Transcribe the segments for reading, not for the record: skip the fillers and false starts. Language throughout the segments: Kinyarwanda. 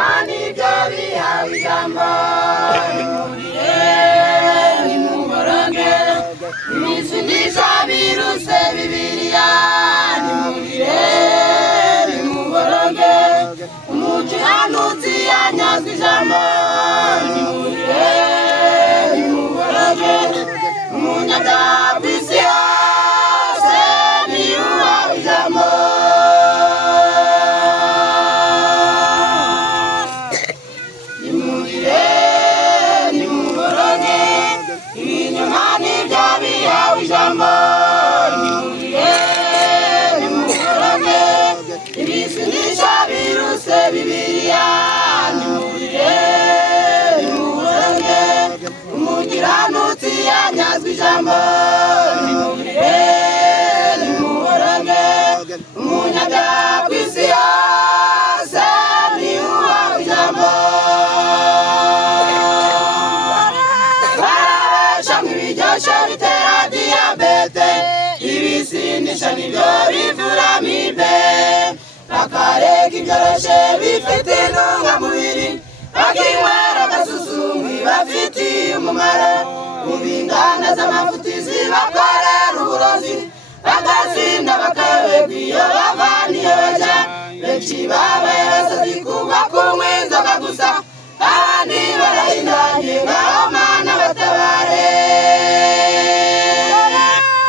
mani gabi habijamba nimurire nimuboroge imisindisha biruse bibiliya nimurire nimuboroge umukiranutsi yanyazwe ijambo nimurire nimuboroge umunyabyaha kw'isi yose niyubahe ijambo nimurire nimuboroge ibinyoma n'ibyabihawe ijambo nimurire nimuboroge ibisindisha biruse bibiliya nimurire nimuboroge umukiranutsi yanyazwe ijambo nimurire nimuboroge umunyabyaha kw'isi yose niyubahe ijambo barabesha nk'ibiryoshe bitera diyabete ibisindisha nibyo bivura amibe bakareka ibyoroshe bifite intungamubiri bakinywera agasusumbwi bafitiye umumaro ubu inganda z'amafuti zibakorera uburozi bagasinda bakayoberwa iyo bava n'iyo baja benshi babaye basazi kuba kunywa inzoga gusa abandi barahindanye ngaho mana batabare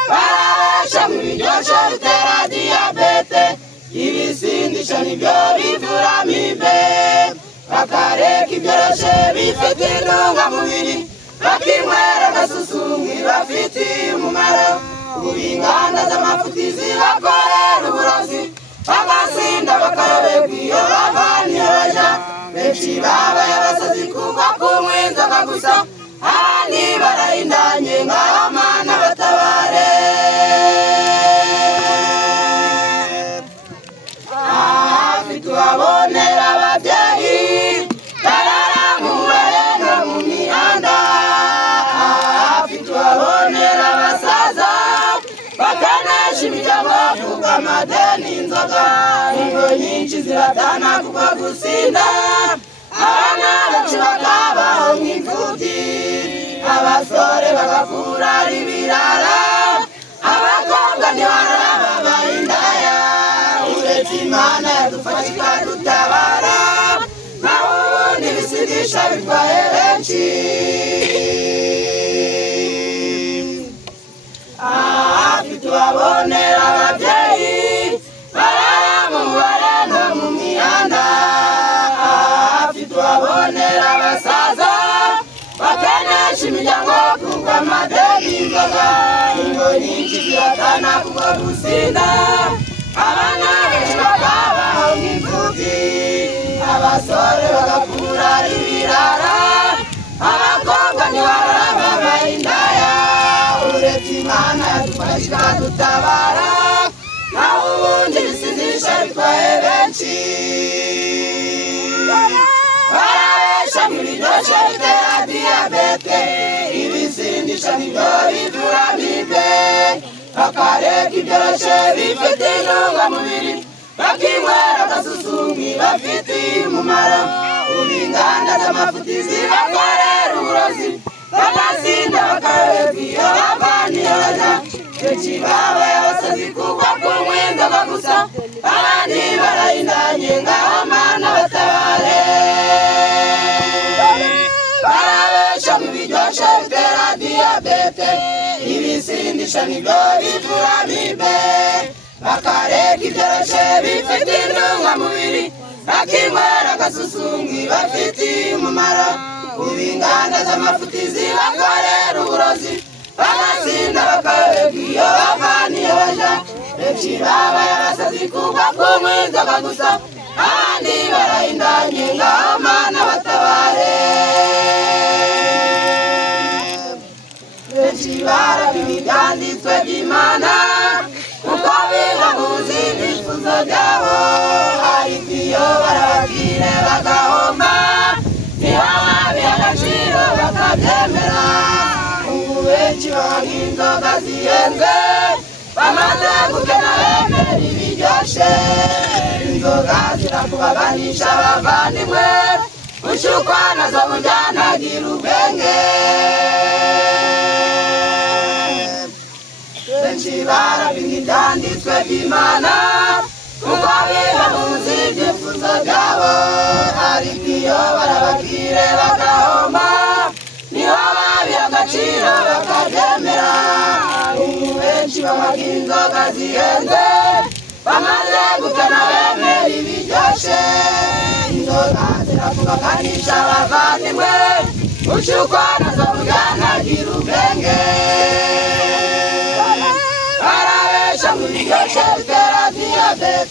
barabesha nk'ibiryoshe bitera diyabete ibisindisha nibyo bivura amibe bakareka ibyoroshe bifite intungamubiri bakinywera agasusumbwi bafitiye umumaro ubu inganda z'amafuti zibakorera uburozi bagasinda bakayoberwa iyo bava n'iyo baja benshi babaye abasazi kuko kunywa inzoga gusa abandi barahindanye ngaho mana batabare hafi tuhabonera ababyeyi barara mu bare no mu mihanda hafi tuhabonera abasaza bakanesha imiryango kuko amadeni inzoga ingo nyinshi ziratana kuko gusinda abana benshi bakabaho nk'imfubyi abasore bagakura ibirara abakobwa ntibarara babaye indaya uretse imana yadufasha ikadutabara naho ubundi ibisindisha bitwaye benshi hafi tuhabonera ababyeyi barara mu bare no mu mihanda hafi tuhabonera abasaza bakenesha imiryango kuko amadeni inzoga ingo nyinshi ziratana kuko gusinda abana benshi bakabaho nk'imfubyi abasore bagakura ibirara abakobwa ntibarara babaye indaya uretse imana yadufasha ikadutabara naho ubundi ibisindisha bitwaye benshi barabesha nk'ibiryoshe bitera diyabete ibisindisha nibyo bivura amibe bakareka ibyoroshe bifite intungamubiri bakinywera agasusumbwi bafitiye umumaro ubu inganda z'amafuti zibakorera uburozi bagasinda bakayoberwa iyo bava n'iyo baja benshi babaye abasazi kuko kunywa inzoga gusa abandi barahindanye ngaho mana batabare barabesha nk'ibiryoshe bitera diyabete ibisindisha nibyo bivura amibe bakareka ibyoroshe bifite intungamubiri bakinywera agasusumbwi bafitiye umumaro ubu inganda z'amafuti zibakorera uburozi bagasinda bakayoberwa iyo bava n'iyo baja benshi babaye abasazi kuko kunywa inzoga gusa abandi barahindanye ngaho mana batabare benshi barabira ibyanditswe by'imana kuko biga muzi ibyifuzo byabo ariko iyo barababwire bagahomba ntibabahe agaciro bakabyemera ubu benshi banywa inzoga zihenze bamaze gukena bemera ibiryoshe inzoga zirakubaganisha abavandimwe ushukwa nazo burya ntagira ubwenge. Benshi barapinga ibyanditswe by'Imana kuko biga munsi ibyifuzo byabo, ariko iyo barababwire bagahoma niho babiha agaciro bakabyemera. Ubu benshi banywa inzoga zihenze bamaze gukana bemera ibiryoshe. Inzoga ziravuganisha abavandimwe, ushukwa nazo burya ntagira ubwenge. Arabesha ngo ibiryoshe bitera diyabete,